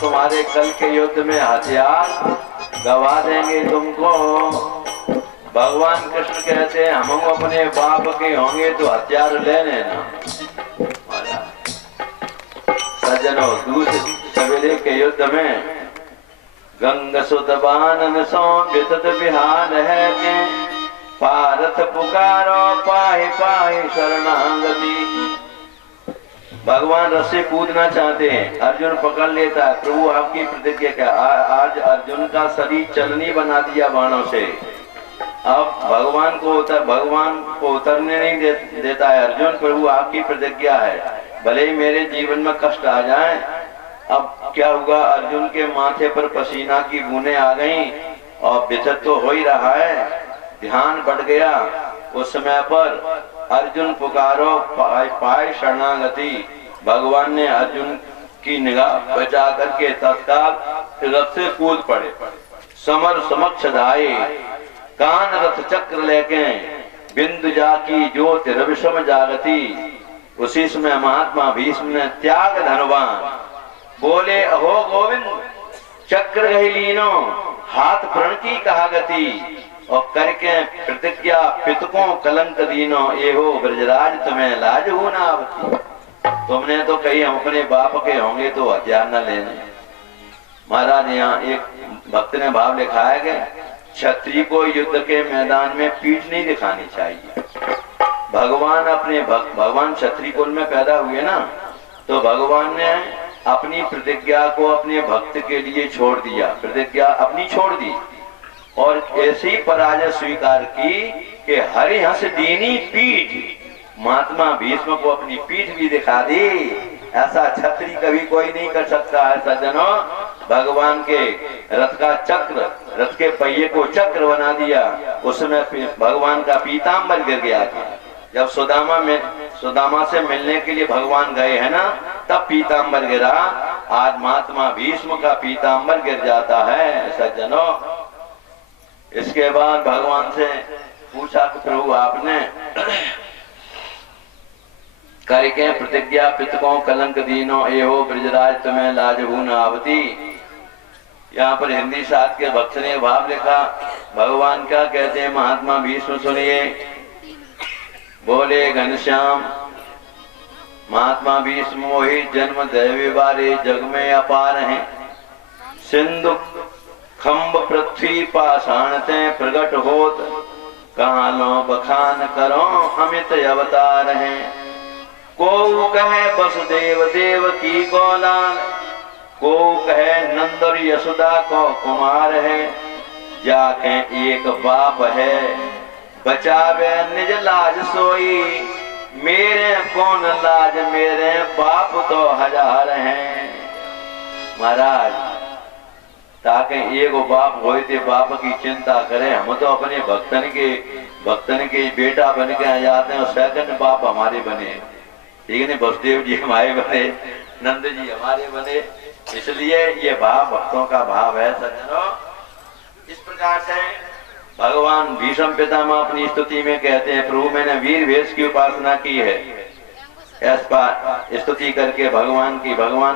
तुम्हारे कल के युद्ध में हथियार गवा देंगे तुमको। भगवान कृष्ण कहते हैं हम अपने बाप के होंगे तो हथियार ले लेना। सज्जनों, दूसरे सवेरे के युद्ध में गंग सुत बानन सो वितत विहान है के पारथ पुकारो पाहि पाहि शरणागति। भगवान रस्से कूदना चाहते हैं, अर्जुन पकड़ लेता है। प्रभु आपकी प्रतिज्ञा क्या? आज अर्जुन का शरीर चलनी बना दिया बाणों से। अब भगवान को उतरने नहीं देता है अर्जुन। प्रभु आपकी प्रतिज्ञा है, भले ही मेरे जीवन में कष्ट आ जाए। अब क्या हुआ? अर्जुन के माथे पर पसीना की बूंदें आ गईं और विचलित तो हो ही रहा है, ध्यान बढ़ गया। उस समय पर अर्जुन पुकारो पाय शरणागति। भगवान ने अर्जुन की निगाह बचा करके तत्काल रथ से कूद पड़े। समर समक्ष धाये कान रथ चक्र लेके बिंदु जाकी ज्योत रविशम जागती। उसी समय महात्मा भीष्म ने त्याग धनवान बोले अहो गोविंद चक्र गही लीनो हाथ प्रण की कहा गति। और करके प्रतिज्ञा पितकों कलंक दीनो एहो ब्रजराज तुम्हें लाज हो ना आवती। तुमने तो कही हम अपने बाप के होंगे तो हथियार न लेने। महाराज, यहाँ एक भक्त ने भाव लिखा है कि क्षत्रिय को युद्ध के मैदान में पीठ नहीं दिखानी चाहिए। भगवान क्षत्रिय कुल में पैदा हुए ना, तो भगवान ने अपनी प्रतिज्ञा को अपने भक्त के लिए छोड़ दिया, प्रतिज्ञा अपनी छोड़ दी और ऐसी पराजय स्वीकार की कि हरिहंस दीनी पीठ। महात्मा भीष्म को अपनी पीठ भी दिखा दी। ऐसा क्षत्रिय कभी कोई नहीं कर सकता है। सज्जनों, भगवान के रथ का चक्र, रथ के पहिए को चक्र बना दिया। उसमें भगवान का पीताम्बर गिर गया था। जब सुदामा से मिलने के लिए भगवान गए हैं ना, तब पीताम्बर गिरा। आज महात्मा भीष्म का पीताम्बर गिर जाता है। सज्जनों, इसके बाद भगवान से पूछा कि प्रभु आपने करके प्रतिज्ञा पितकों कलंक दीनो एहो ब्रजराज तुम्हें लाज हो न आवती। यहाँ पर हिंदी साथ के भक्त ने भाव लिखा। भगवान क्या कहते हैं? महात्मा भीष्म सुनिए। बोले घनश्याम महात्मा भीष्म मोहि जन्म दैवी बारे जग में अपार हैं। सिंधु खम्ब पृथ्वी पाषाणते प्रगट होत कहाँ लो बखान करो अमित अवतार हैं। को कहे वसुदेव देव की को लाल, को कहे नंदर यशोदा को कुमार है। जाके एक बाप है बचावे निज लाज सोई, मेरे कौन लाज मेरे बाप तो हजार हैं। महाराज, ताकि एगो बाप होए थे बाप की चिंता करें। हम तो अपने भक्तन के बेटा बन के आ जाते हैं और सेकंड बाप हमारे बने। ठीक है ना? वसुदेव जी हमारे बने, नंद जी हमारे बने। इसलिए ये भाव भक्तों का भाव है। सज्जनों, इस प्रकार से भगवान भीष्म पितामह अपनी स्तुति में कहते हैं, प्रभु मैंने वीर भेष की उपासना की है। ऐसा स्तुति करके भगवान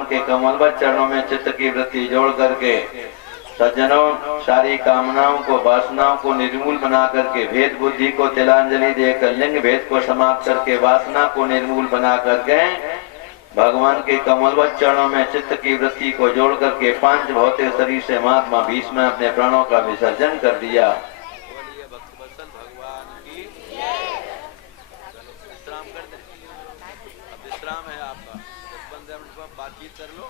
के कमलवत चरणों में चित्त की वृत्ति जोड़ करके सज्जनों सारी कामनाओं को वासनाओं को निर्मूल बना करके भेद बुद्धि को तिलांजलि देकर लिंग भेद को समाप्त करके वासना को निर्मूल बना करके भगवान के कमलवत चरणों में चित्त की वृत्ति को जोड़ करके पांच भौतिक शरीर से महात्मा भीष्म ने अपने प्राणों का विसर्जन कर दिया। विश्राम है आपका, 10-15 मिनट बाद बातचीत कर लो।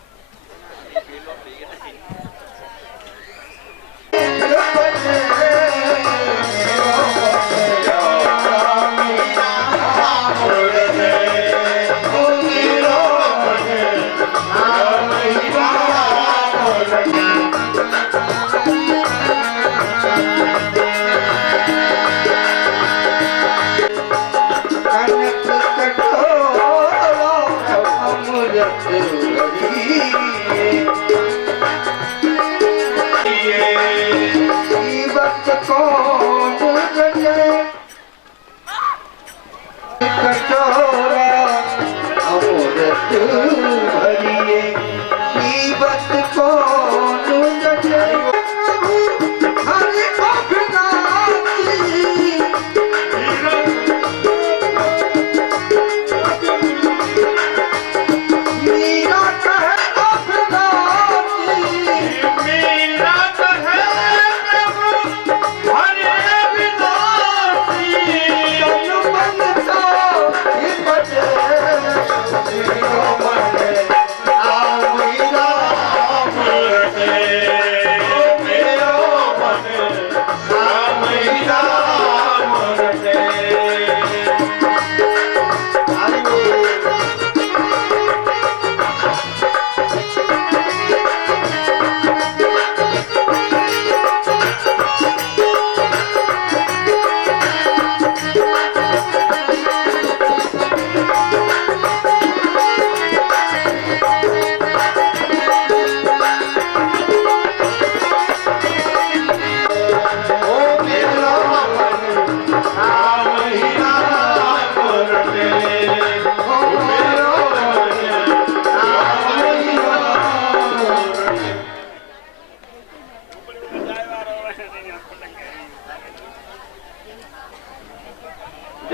भरिए भक्त को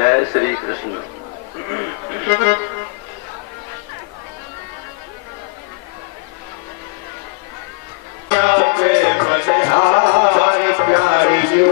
जय श्री कृष्ण। प्यारी जो प्यारी जो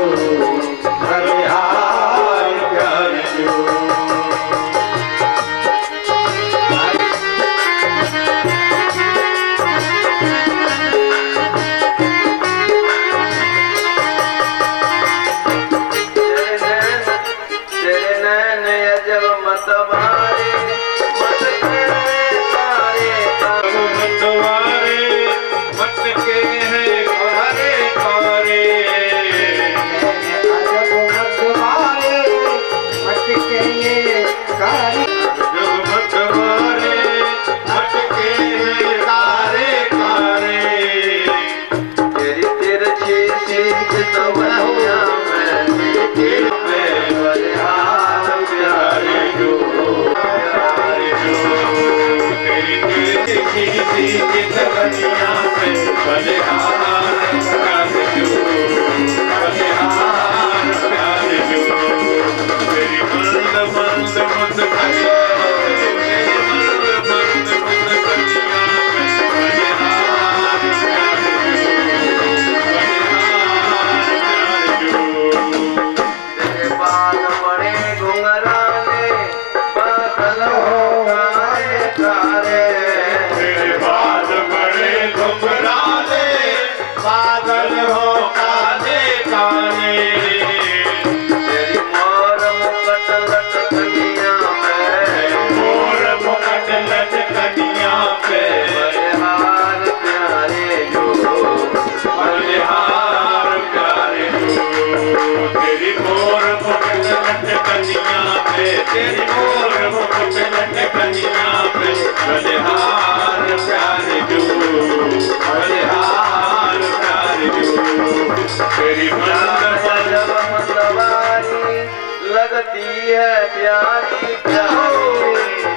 लगती है प्यारी प्यारी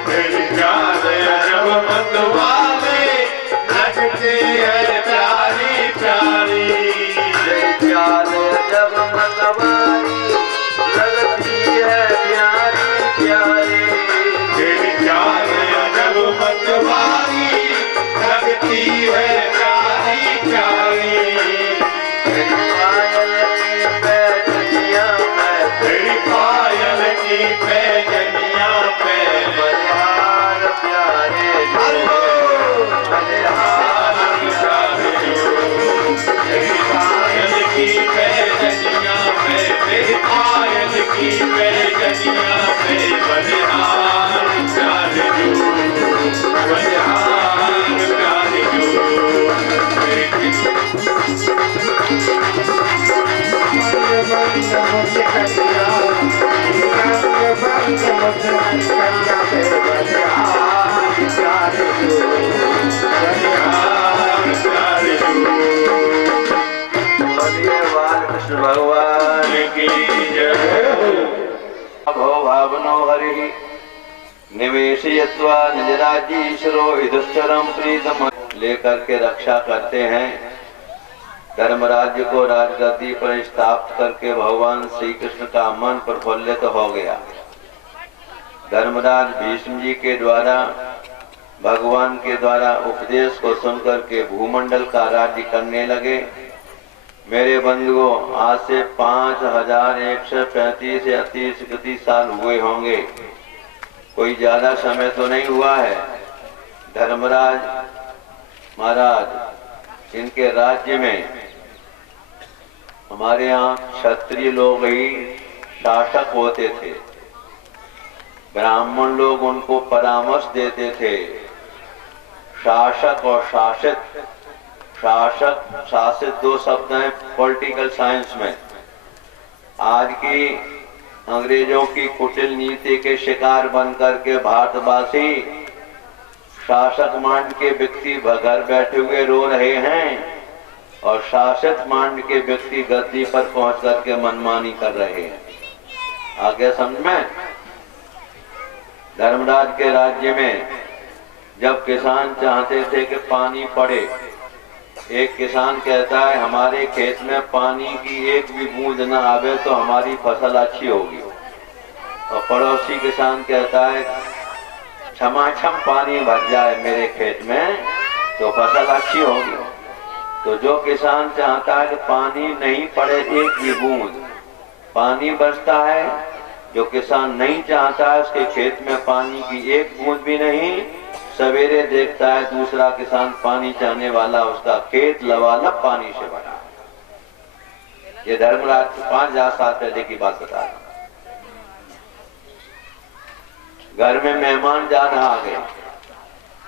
तेरी प्यार जब मतवाले लगती है प्यारी प्यारी तेरी प्यार जब मतवारी लगती है प्यारी प्यारी तेरी प्यार जब मतवाली लगती है प्यारी प्यारी तेरी पायल की पैजनियां में तेरी पायल की पैजनियां पे बलिहार प्यारे बलिहार प्यारे तेरी पायल की पैजनियां पे तेरी पायल की पैजनियां पे बलिहार प्यारे बलिहार प्यारे कृष्ण भगवान की जय भो भावनो हरि निवेशयत्वा निजराजीश्वरो युधिष्ठिरं प्रीतम लेकर के रक्षा करते हैं। धर्मराज्य को राजगद्दी पर स्थापित करके भगवान श्री कृष्ण का मन प्रफुल्लित हो गया। धर्मराज भीष्म जी के द्वारा भगवान के द्वारा उपदेश को सुनकर के भूमंडल का राज्य करने लगे। मेरे बंधुओं, आज से 5135 या 30 साल हुए होंगे, कोई ज्यादा समय तो नहीं हुआ है। धर्मराज महाराज इनके राज्य में हमारे यहाँ क्षत्रिय लोग ही शासक होते थे, ब्राह्मण लोग उनको परामर्श देते थे। शासक और शासित, शासक शासित दो शब्द हैं पॉलिटिकल साइंस में। आज की अंग्रेजों की कुटिल नीति के शिकार बनकर के भारतवासी शासक मांड के व्यक्ति घर बैठे हुए रो रहे हैं और शासित मांड के व्यक्ति गद्दी पर पहुंच करके मनमानी कर रहे हैं। आगे समझ में? धर्मराज के राज्य में जब किसान चाहते थे कि पानी पड़े, एक किसान कहता है हमारे खेत में पानी की एक भी बूंद न आवे तो हमारी फसल अच्छी होगी, और पड़ोसी किसान कहता है छमाछम पानी भर जाए मेरे खेत में तो फसल अच्छी होगी। तो जो किसान चाहता है कि पानी नहीं पड़े एक भी बूंद, पानी बरसता है। जो किसान नहीं चाहता है उसके खेत में पानी की एक बूंद भी नहीं, सवेरे देखता है दूसरा किसान पानी चाहने वाला उसका खेत लबालब पानी से भरा। ये धर्मराज 5000 साल पहले की बात बता रहा। घर में मेहमान जान आ गए।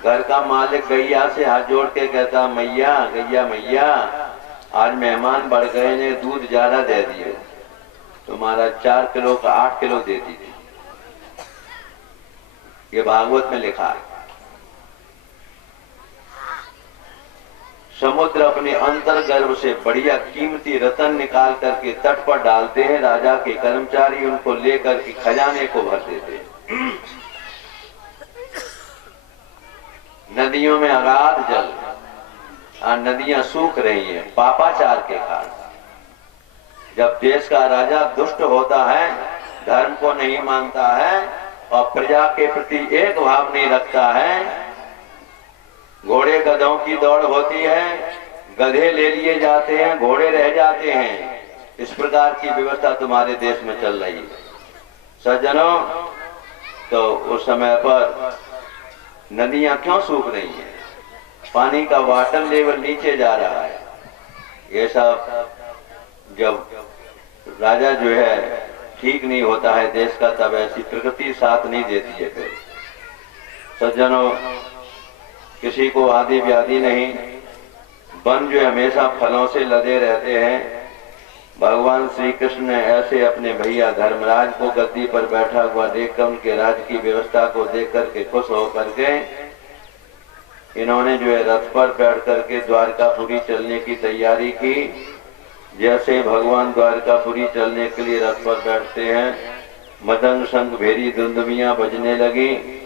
घर का मालिक गैया से हाथ जोड़ के कहता मैया गैया मैया आज मेहमान बढ़ गए ने दूध ज्यादा दे दिए, तुम्हारा 4 किलो का 8 किलो दे दीजिए। ये भागवत में लिखा है। समुद्र अपने अंतर्गर्भ से बढ़िया कीमती रतन निकाल करके तट पर डालते हैं। राजा के कर्मचारी उनको लेकर के खजाने को भर देते हैं। नदियों में अगाध जल, नदियां सूख रही हैं पापाचार के कारण। जब देश का राजा दुष्ट होता है, धर्म को नहीं मानता है और प्रजा के प्रति एक भाव नहीं रखता है, घोड़े गधों की दौड़ होती है, गधे ले लिए जाते हैं, घोड़े रह जाते हैं। इस प्रकार की व्यवस्था तुम्हारे देश में चल रही है सज्जनों। तो उस समय पर नदियां क्यों सूख रही हैं? पानी का वाटर लेवल नीचे जा रहा है। ये सब जब राजा जो है ठीक नहीं होता है देश का, तब ऐसी प्रकृति साथ नहीं देती है। फिर सज्जनों, किसी को आदि व्याधि नहीं, वन जो हमेशा फलों से लदे रहते हैं। भगवान श्री कृष्ण ने ऐसे अपने भैया धर्मराज को गद्दी पर बैठा हुआ देखकर उनके राज की व्यवस्था को देख करके खुश होकर के इन्होंने जो है रथ पर बैठ करके द्वारकापुरी चलने की तैयारी की। जैसे भगवान द्वारकापुरी चलने के लिए रथ पर बैठते हैं, मदंग शंख भेरी दुंदुभियां बजने लगी।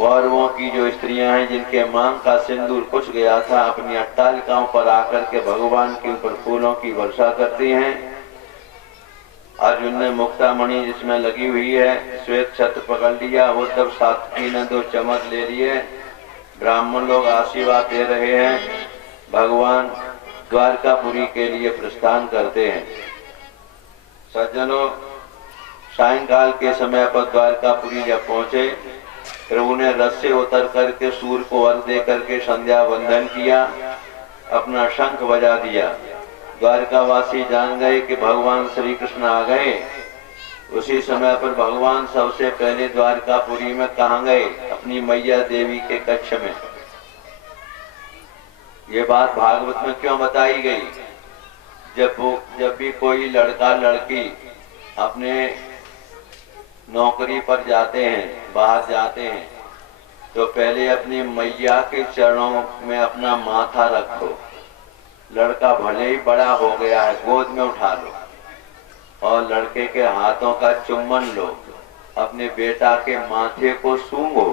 और वो की जो स्त्रियां हैं जिनके मांग का सिंदूर कुछ गया था, अपनी अट्टालिकाओं पर आकर के भगवान के ऊपर फूलों की वर्षा करती हैं। अर्जुन ने मुक्तामणि जिसमें लगी हुई है श्वेत छत्र पकड़ लिया, वो तब सात्विकी ने 2 चम्मच ले लिए। ब्राह्मण लोग आशीर्वाद दे रहे हैं। भगवान द्वारकापुरी के लिए प्रस्थान करते हैं। सज्जनों, सायंकाल के समय पर द्वारकापुरी जब पहुंचे, प्रभु ने रथ से उतर करके सूर्य को अर्घ दे करके संध्या वंदन किया, अपना शंख बजा दिया। द्वारकावासी जान गए कि भगवान श्री कृष्ण आ गए। उसी समय पर भगवान सबसे पहले द्वारकापुरी में कहाँ गए? अपनी मैया देवी के कक्ष में। ये बात भागवत में क्यों बताई गई? जब भी कोई लड़का लड़की अपने नौकरी पर जाते हैं, बाहर जाते हैं, तो पहले अपनी मैया के चरणों में अपना माथा रखो। लड़का भले ही बड़ा हो गया है, गोद में उठा लो और लड़के के हाथों का चुम्बन लो, अपने बेटा के माथे को सूंघो।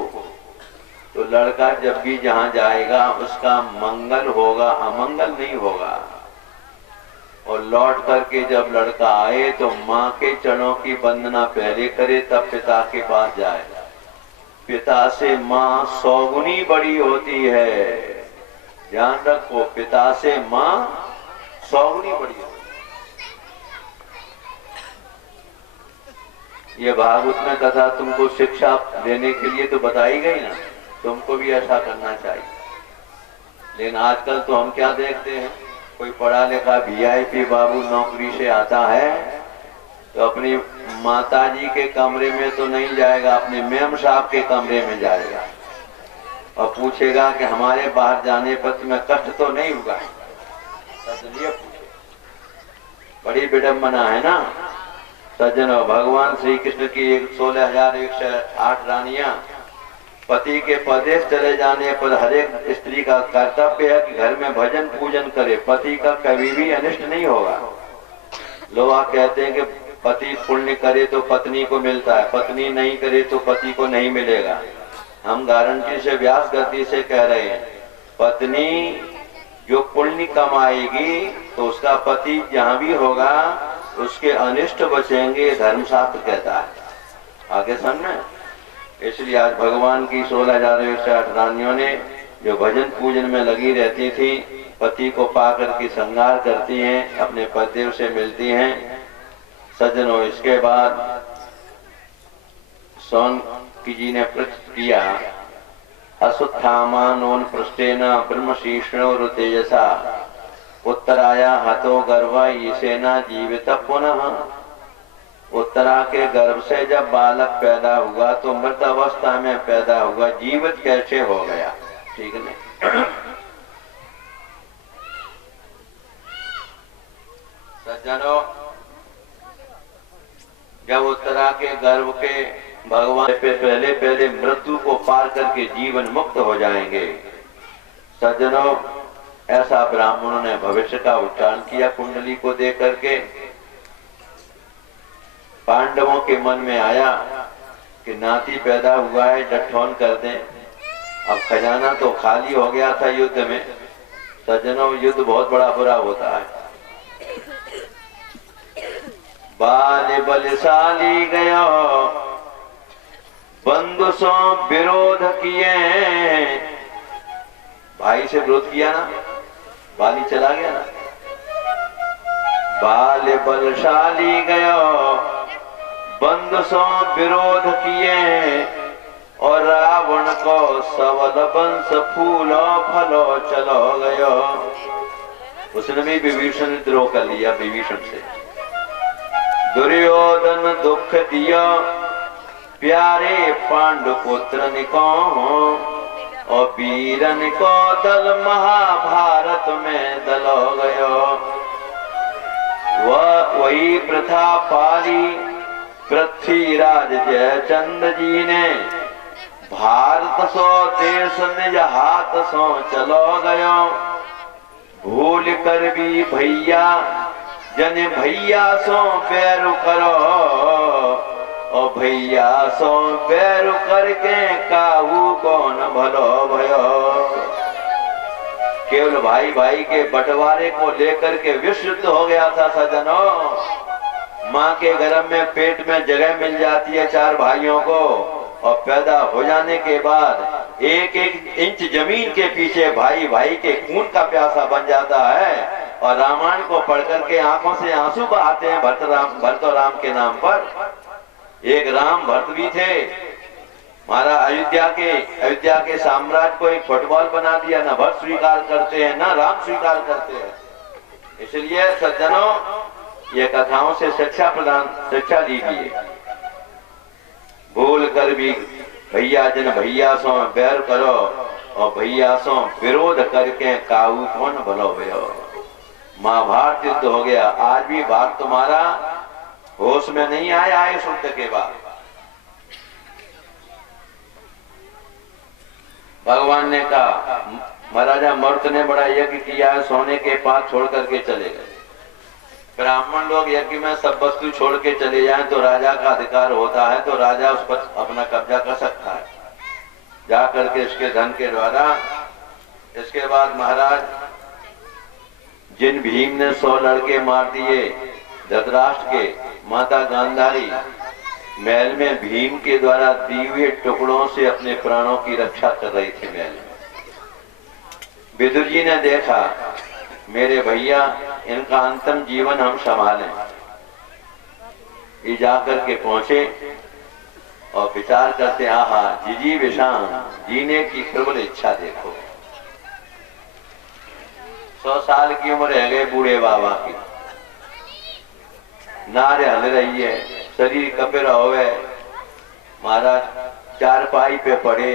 तो लड़का जब भी जहां जाएगा उसका मंगल होगा, अमंगल नहीं होगा। और लौट करके जब लड़का आए तो माँ के चरणों की वंदना पहले करे, तब पिता के पास जाए। पिता से माँ 100 गुनी बड़ी होती है। ध्यान रखो, पिता से माँ 100 गुनी बड़ी होती है। ये भागवत में कथा तुमको शिक्षा देने के लिए तो बताई गई ना, तुमको भी ऐसा करना चाहिए। लेकिन आजकल तो हम क्या देखते हैं, कोई पढ़ा लिखा VIP बाबू नौकरी से आता है तो अपनी माताजी के कमरे में तो नहीं जाएगा, अपने मेम साहब के कमरे में जाएगा और पूछेगा कि हमारे बाहर जाने पर तुम्हें कष्ट तो नहीं हुआ? बड़ी विडम्बना है ना सज्जनों। भगवान श्री कृष्ण की 16,108 रानियां, पति के परदेश चले जाने पर हर एक स्त्री का कर्तव्य है कि घर में भजन पूजन करे, पति का कभी भी अनिष्ट नहीं होगा। लोग कहते हैं कि पति पुण्य करे तो पत्नी को मिलता है, पत्नी नहीं करे तो पति को नहीं मिलेगा। हम गारंटी से व्यास गति से कह रहे हैं, पत्नी जो पुण्य कमाएगी तो उसका पति जहाँ भी होगा उसके अनिष्ट बचेंगे, धर्मशास्त्र कहता है। आगे समझ। इसलिए आज भगवान की 16,061 रानियों ने जो भजन पूजन में लगी रहती थी, पति को पाकर के श्रृंगार करती हैं, अपने पतिदेव से मिलती हैं। सज्जनों, इसके बाद सौनकी जी ने प्रश्न किया, अश्वत्थामानोन पृष्ठेन ब्रह्मशीर्षणो तेजसा उत्तराया हतो गर्भ ईसेना जीवित पुनः। उत्तरा के गर्भ से जब बालक पैदा हुआ तो मृत अवस्था में पैदा हुआ, जीवित कैसे हो गया? ठीक नहीं। सज्जनों, जब उत्तरा के गर्भ के भगवान पे पहले मृत्यु को पार करके जीवन मुक्त हो जाएंगे। सज्जनों, ऐसा ब्राह्मणों ने भविष्य का उच्चारण किया कुंडली को देख करके। पांडवों के मन में आया कि नाती पैदा हुआ है, डठौन कर दें। अब खजाना तो खाली हो गया था युद्ध में। सज्जनों, युद्ध बहुत बड़ा बुरा होता है। बाल बलशाली गया बंधु सो विरोध किए। भाई से विरोध किया ना, बाली चला गया ना। बाल बलशाली गया बंधु सो विरोध किए और रावण को सबल वंश फूलो फलो चलो गयो। उसने भी विभीषण द्रोह कर लिया विभीषण से। दुर्योधन दुख दिया प्यारे पांडु पुत्र निको और वीरन को दल महाभारत में दलो गयो। वही प्रथा पाली पृथ्वीराज जयचंद जी ने, भारत सो देश निज हाथ सो चलो गयो। भूल कर भी भैया जन भैया सो पैर करो और भैया सो पैर करके काहू कौन भलो भयो। केवल भाई भाई के बंटवारे को लेकर के विश्व युद्ध हो गया था। सज्जनों, माँ के गर्भ में पेट में जगह मिल जाती है 4 भाइयों को और पैदा हो जाने के बाद 1-1 इंच जमीन के पीछे भाई भाई के खून का प्यासा बन जाता है। और रामायण को पढ़कर के आंखों से आंसू बहाते हैं भरत और राम के नाम पर। एक राम भरत भी थे। महाराज अयोध्या के साम्राज्य को एक फुटबॉल बना दिया। ना भरत स्वीकार करते हैं ना राम स्वीकार करते हैं। इसलिए सज्जनों, ये कथाओं से शिक्षा लीजिए। भूल कर भी भैया जन भैया सो बैर करो और भैया सो विरोध करके काहू कौन भलो भयो। महाभारत युद्ध हो गया। आज भी भाग तुम्हारा होश में नहीं आया है युद्ध के बाद। भगवान ने कहा, महाराजा मर्त ने बड़ा यज्ञ किया है, सोने के पात छोड़ करके चले गए। ब्राह्मण लोग यज्ञ में सब वस्तु छोड़ के चले जाएं तो राजा का अधिकार होता है, तो राजा उस पर अपना कब्जा कर सकता है जा करके इसके धन के द्वारा। इसके बाद महाराज, जिन भीम ने 100 लड़के मार दिए धृतराष्ट्र के, माता गांधारी महल में भीम के द्वारा दिए हुए टुकड़ों से अपने प्राणों की रक्षा कर रही थी महल में। विदुर जी ने देखा, मेरे भैया इनका अंतिम जीवन हम संभालें। ये जाकर के पहुंचे और विचार करते, आहा जीजी विशान, जीने की प्रबल इच्छा देखो। 100 साल की उम्र रह गए बूढ़े बाबा की, नारे हल रही है, शरीर कपिर होवे। महाराज चारपाई पे पड़े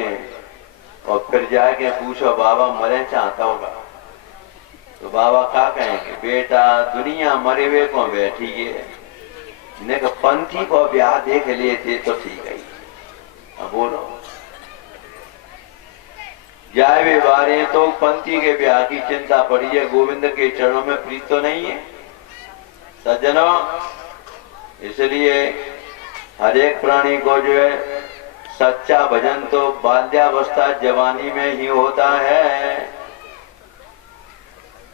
और फिर जाके पूछो, बाबा मरे चाहता होगा? तो बाबा क्या कहेंगे, बेटा दुनिया मरे हुए को बैठी है, ने पंथी को ब्याह देख लेते तो ठीक है। अब बोलो, जाए वे बारे तो पंथी के ब्याह की चिंता पड़ी है, गोविंद के चरणों में प्रीत तो नहीं है। सज्जनों, इसलिए हर एक प्राणी को जो है सच्चा भजन तो बाल्यावस्था जवानी में ही होता है।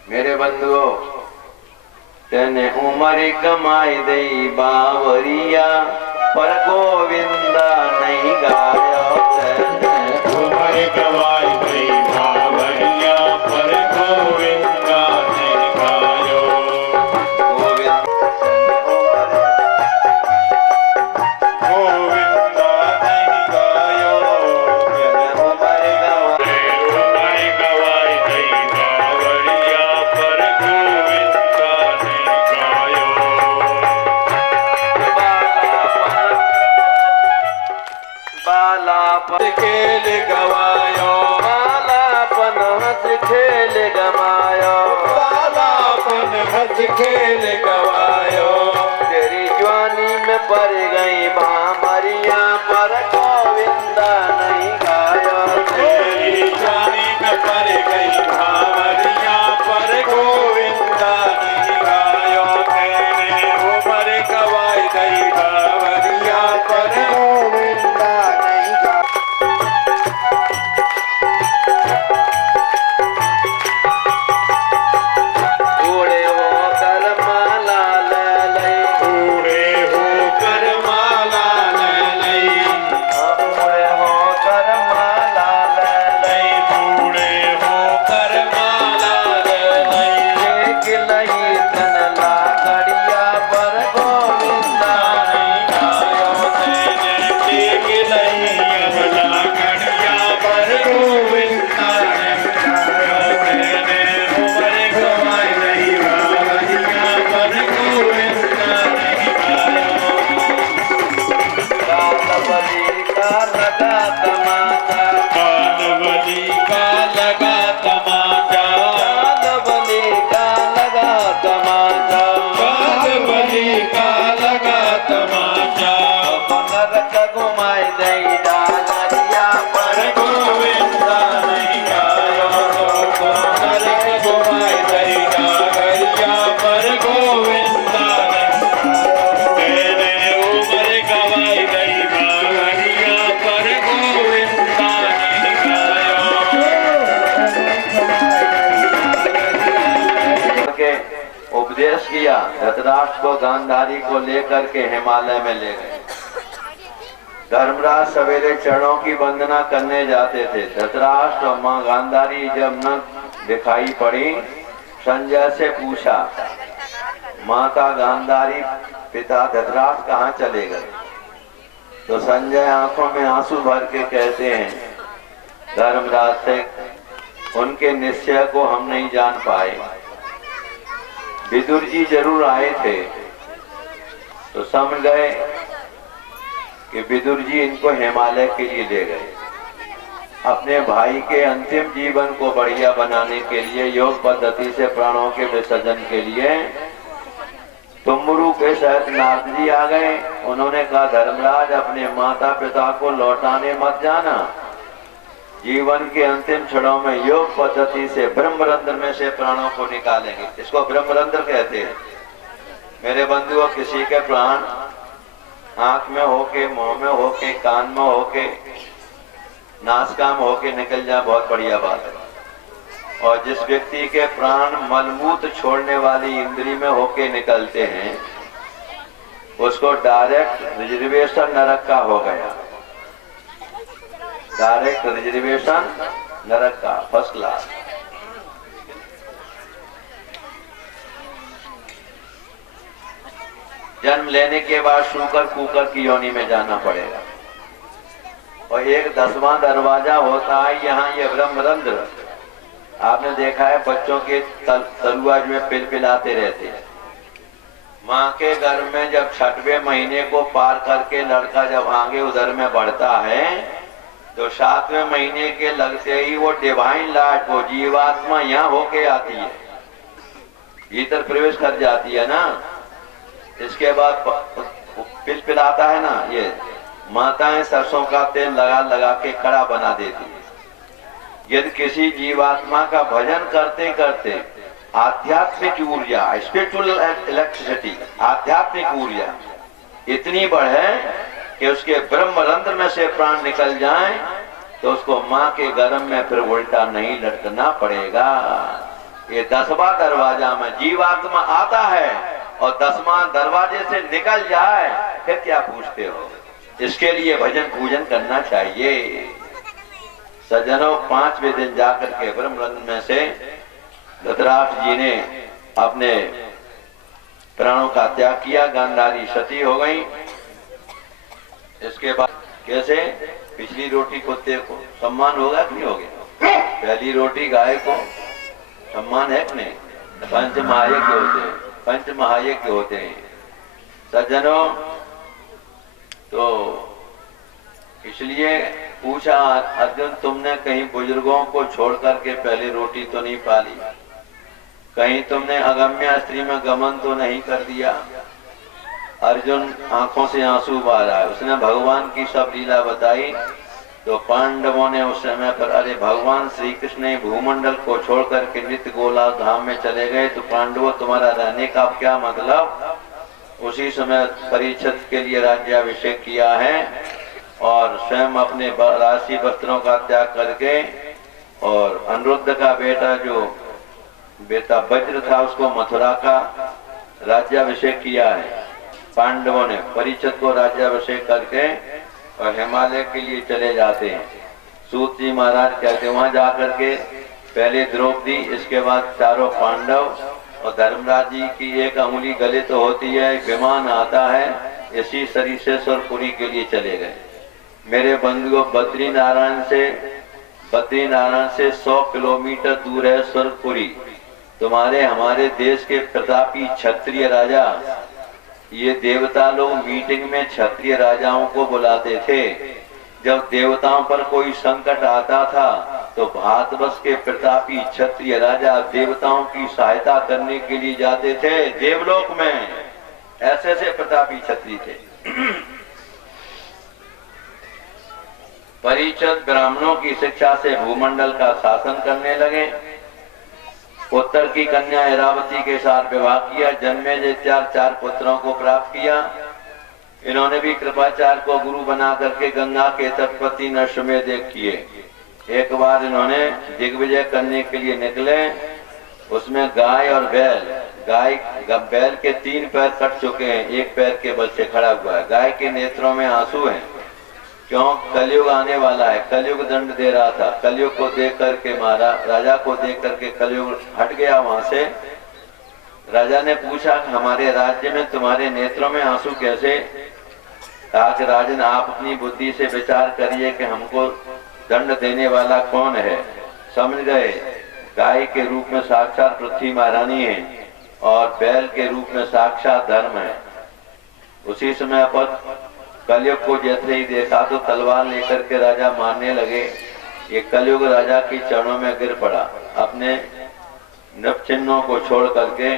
मेरे बंधुओं, तेने उमर कमाई दई बावरिया, पर गोविंद नहीं गायो तेने उमर गवाई गई बावरिया पर गोविंद नहीं गायो गोविंद गोविंद नहीं गायो उमर गवाई उमर गवाई गई बावरिया पर गोविंद नहीं गायो बालापन खेल गवायो बालापन हंस खेल गमायो बालापन हंस खेल गवायो तेरी जवानी में पड़ गई भामरिया पर गोविंद नहीं गायो तेरी जानी में पड़ गई भावरिया पर गोविंद नहीं गायो तेरे उमर गवाई गई भावरिया पर गोविंद नहीं गायो बूढ़े होकर माला ले बूढ़े होकर माला ले लई बूढ़े होकर माला ले बूढ़े होकर माला ले लई एक लही तन लाकड़िया पर गोविंद नहीं गायो तेने टेक लई अबला कड़िया पर गोविंद नहीं गायो तेने उमर गवाई गई बावरिया पर गोविंद नहीं गायो कालबली का लगा तमाचा कालबली का लगा तमाचा कालबली का लगा तमाचा कालबली का लगा तमाचा नरक घुमाई दई डालरिया पर पर गोविंद नहीं गायो नरक घुमाई गई डागरिया पर गोविंद नहीं गायो तेरे उमर गवाई गई बावरिया पर गोविंद नहीं गायो के उपदेश किया। धृतराष्ट्र को गांधारी को लेकर के हिमालय में ले गए। धर्मराज सवेरे चरणों की वंदना करने जाते थे। धृतराष्ट्र और मां गांधारी जब न दिखाई पड़ी, संजय से पूछा, माता गांधारी पिता धृतराष्ट्र कहाँ चले गए? तो संजय आंखों में आंसू भर के कहते हैं, धर्मराज से उनके निश्चय को हम नहीं जान पाए। विदुर जी जरूर आए थे तो समझ गए कि विदुर जी इनको हिमालय के लिए ले गए। अपने भाई के अंतिम जीवन को बढ़िया बनाने के लिए, योग पद्धति से प्राणों के विसर्जन के लिए तुम्बरू के सहित नारद जी आ गए। उन्होंने कहा, धर्मराज अपने माता पिता को लौटाने मत जाना, जीवन के अंतिम क्षणों में योग पद्धति से ब्रह्मरंध्र में से प्राणों को निकालेंगे। इसको ब्रह्मरंध्र कहते हैं। मेरे बंधुओं, किसी के प्राण आंख में होके, मुंह में होके, कान में होके, नासिका में होके निकल जाए, बहुत बढ़िया बात है। और जिस व्यक्ति के प्राण मलमूत्र छोड़ने वाली इंद्री में होके निकलते हैं, उसको डायरेक्ट रिजर्वेशन नरक का हो गया। डायरेक्ट रिजर्वेशन नरक का, फर्स्ट क्लास। जन्म लेने के बाद शूकर कूकर की योनि में जाना पड़ेगा। और एक 10वां दरवाजा होता है यहाँ, ये ब्रह्मरंध्र। आपने देखा है बच्चों के तलुआ में पिलपिलाते रहते हैं। माँ के गर्भ में जब 6वें महीने को पार करके लड़का जब आगे उधर में बढ़ता है, तो 7वें महीने के लगते ही वो डिवाइन लाइट, वो जीवात्मा यहाँ होके आती है, भीतर प्रवेश कर जाती है ना। इसके बाद पिलपिलाता है ना, ये माताएं सरसों का तेल लगा लगा के कड़ा बना देती है। यदि किसी जीवात्मा का भजन करते करते आध्यात्मिक ऊर्जा, स्पिरिचुअल इलेक्ट्रिसिटी, आध्यात्मिक ऊर्जा इतनी बढ़े कि उसके ब्रह्मरंध्र में से प्राण निकल जाएं, तो उसको माँ के गर्भ में फिर उल्टा नहीं लटकना पड़ेगा। ये 10वां दरवाजा में जीवात्मा आता है और 10वां दरवाजे से निकल जाए फिर क्या पूछते हो? इसके लिए भजन पूजन करना चाहिए। सज्जनों, 5वें दिन जाकर के ब्रह्मरंध्र में से धृतराष्ट्र जी ने अपने प्राणों का त्याग किया, गांधारी सती हो गई। इसके बाद कैसे? पिछली रोटी कुत्ते को सम्मान होगा कि नहीं होगा? पहली रोटी गाय को सम्मान है कि नहीं? पंच महायज्ञ होते हैं, पंच महायज्ञ होते हैं सज्जनों। तो इसलिए पूछा अर्जुन, तुमने कहीं बुजुर्गों को छोड़ करके पहली रोटी तो नहीं पाली? कहीं तुमने अगम्य स्त्री में गमन तो नहीं कर दिया? अर्जुन आंखों से आंसू बहा रहा है। उसने भगवान की सब लीला बताई। तो पांडवों ने उस समय पर, अरे भगवान श्री कृष्ण ने भूमंडल को छोड़कर के नित्य गोला धाम में चले गए, तो पांडवों तुम्हारा रहने का क्या मतलब? उसी समय परीक्षित के लिए राज्याभिषेक किया है और स्वयं अपने राशि वस्त्रों का त्याग करके, और अनिरुद्ध का बेटा जो बेटा वज्र था उसको मथुरा का राज्याभिषेक किया है। पांडवों ने परीक्षित को राज्याभिषेक करके और हिमालय के लिए चले जाते हैं। सूत जी महाराज कहते वहां जाकर के पहले द्रौपदी, इसके बाद चारों पांडव, और धर्मराज जी की एक अंगुली गले तो होती है, विमान आता है, इसी सरिसेश्वरपुरी के लिए चले गए। मेरे बंधुओं, बद्रीनारायण से 100 किलोमीटर दूर है स्वर्गपुरी। तुम्हारे हमारे देश के प्रतापी क्षत्रिय राजा, ये देवता लोग मीटिंग में क्षत्रिय राजाओं को बुलाते थे। जब देवताओं पर कोई संकट आता था तो भारतवर्ष के प्रतापी क्षत्रिय राजा देवताओं की सहायता करने के लिए जाते थे देवलोक में। ऐसे से प्रतापी क्षत्रिय थे। परीक्षित ब्राह्मणों की शिक्षा से भूमंडल का शासन करने लगे। उत्तर की कन्या ऐरावती के साथ विवाह किया, जन्मेजय 4 पुत्रों को प्राप्त किया। इन्होंने भी कृपाचार्य को गुरु बना करके गंगा के तट पर 3 अश्वमेध किए। एक बार इन्होंने दिग्विजय करने के लिए निकले, उसमें गाय और बैल के 3 पैर कट चुके हैं, एक पैर के बल से खड़ा हुआ है। गाय के नेत्रों में आंसू हैं, क्यों? कलयुग आने वाला है, कलयुग दंड दे रहा था। कलयुग को देख करके राजा को देख करके कलयुग हट गया वहां से। राजा ने पूछा कि हमारे राज्य में तुम्हारे नेत्रों में आंसू कैसे? कहा कि राजन, आप अपनी बुद्धि से विचार करिए कि हमको दंड देने वाला कौन है। समझ गए? गाय के रूप में साक्षात पृथ्वी महारानी है और बैल के रूप में साक्षात धर्म है। उसी समय पर कलयुग को जैसे ही देखा तो तलवार लेकर के राजा मारने लगे। ये कलयुग राजा की चरणों में गिर पड़ा। अपने नवचिन्हों को छोड़ करके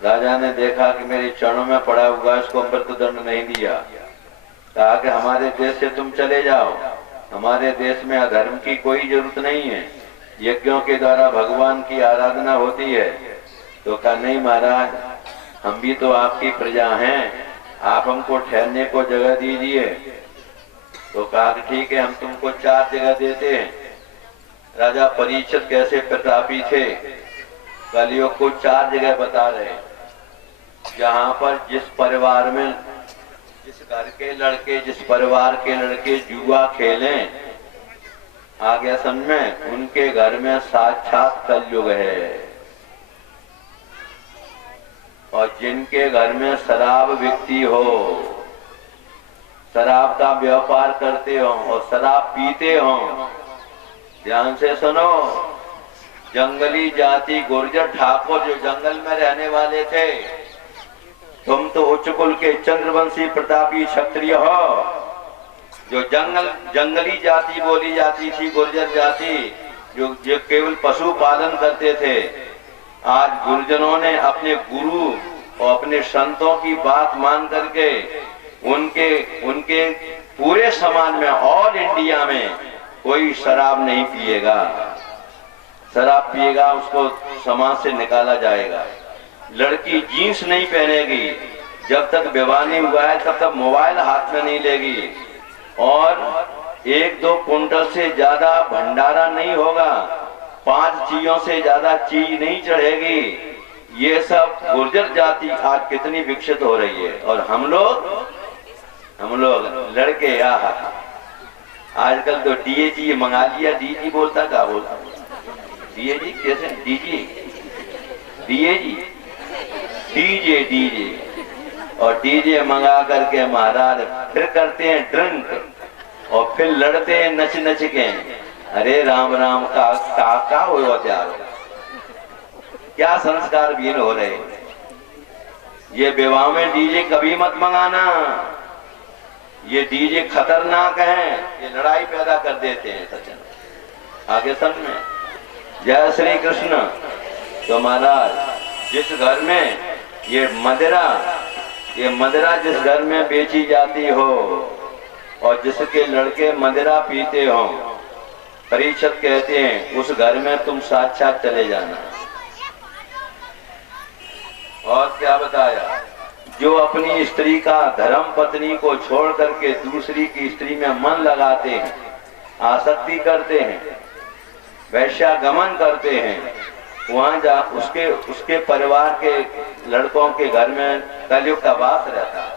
राजा ने देखा कि मेरे चरणों में पड़ा हुआ, इसको मृत्युदंड नहीं दिया। कहा कि हमारे देश से तुम चले जाओ, हमारे देश में अधर्म की कोई जरूरत नहीं है, यज्ञों के द्वारा भगवान की आराधना होती है। तो कहा नहीं महाराज, हम भी तो आपकी प्रजा हैं, आप हमको ठहरने को जगह दीजिए। तो कहा कि ठीक है, हम तुमको 4 जगह देते हैं। राजा परीक्षित कैसे प्रतापी थे, कलयुग को 4 जगह बता रहे, जहां पर जिस परिवार में जिस घर के लड़के, जिस परिवार के लड़के जुआ खेलें आगे सन में, उनके घर में साक्षात कलयुग है। और जिनके घर में शराब बिकती हो, शराब का व्यापार करते हो और शराब पीते हो, ध्यान से सुनो, जंगली जाति गुर्जर ठाकुर जो जंगल में रहने वाले थे, तुम तो उच्च कुल के चंद्रवंशी प्रतापी क्षत्रिय हो। जो जंगली जाति बोली जाती थी, गुर्जर जाति, जो केवल पशु पालन करते थे, आज गुरुजनों ने अपने गुरु और अपने संतों की बात मान करके उनके पूरे समाज में, ऑल इंडिया में कोई शराब नहीं पिएगा। शराब पिएगा उसको समाज से निकाला जाएगा। लड़की जीन्स नहीं पहनेगी, जब तक विवाह नहीं हुआ है तब तक मोबाइल हाथ में नहीं लेगी, और 1-2 कुंटल से ज्यादा भंडारा नहीं होगा, 5 चीजों से ज्यादा चीज नहीं चढ़ेगी। ये सब गुर्जर जाति आज कितनी विकसित हो रही है, और हम लोग लड़के आजकल तो डीएजी मंगा लिया। डीजी बोलता क्या बोलता, डीएजी कैसे, डीजी डीएजी डीजे डीजे, और डीजे मंगा करके महाराज फिर करते हैं ड्रिंक और फिर लड़ते हैं नच नच के। अरे राम राम का हो त्यार, क्या संस्कार विहीन हो रहे। ये विवाह में डीजे कभी मत मंगाना, ये डीजे खतरनाक हैं, ये लड़ाई पैदा कर देते हैं। सज्जन आगे सन में जय श्री कृष्ण। तो महाराज जिस घर में ये मदिरा जिस घर में बेची जाती हो और जिसके लड़के मदिरा पीते हो, परीक्षित कहते हैं उस घर में तुम साक्षात चले जाना। और क्या बताया, जो अपनी स्त्री का धर्म पत्नी को छोड़ करके दूसरी की स्त्री में मन लगाते हैं, आसक्ति करते हैं, वैश्यागमन करते हैं, वहां जा उसके परिवार के लड़कों के घर में कलयुग का वास रहता है।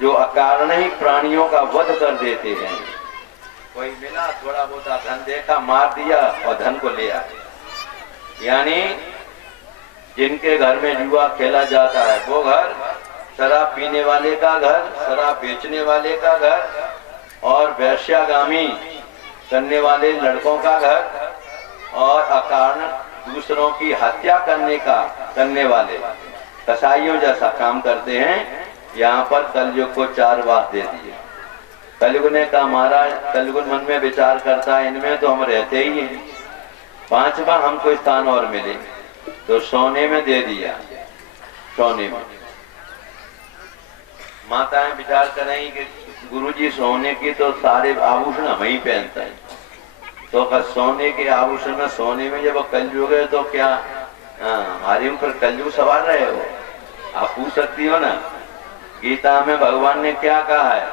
जो अकारण ही प्राणियों का वध कर देते हैं। कोई मिला, थोड़ा बहुत धन देखा, मार दिया और धन को ले आए। यानी जिनके घर में जुआ खेला जाता है वो घर, शराब पीने वाले का घर, शराब बेचने वाले का घर, और वैश्यागामी करने वाले लड़कों का घर, और अकारण दूसरों की हत्या करने वाले कसाईयों जैसा काम करते हैं। यहाँ पर कलयुग को 4 वास दे दिए। कलयुग ने कहा महाराज, कलयुग मन में विचार करता है इनमें तो हम रहते ही हैं, 5वां हमको स्थान और मिले, तो सोने में दे दिया। सोने में माताएं विचार करेंगी कि गुरुजी सोने की तो सारे आभूषण हम ही पहनते हैं, तो सोने के आभूषण सोने में जब कलयुग है तो क्या हमारे ऊपर कलयुग सवार रहे हो? आप पूछ सकती हो ना। गीता में भगवान ने क्या कहा है,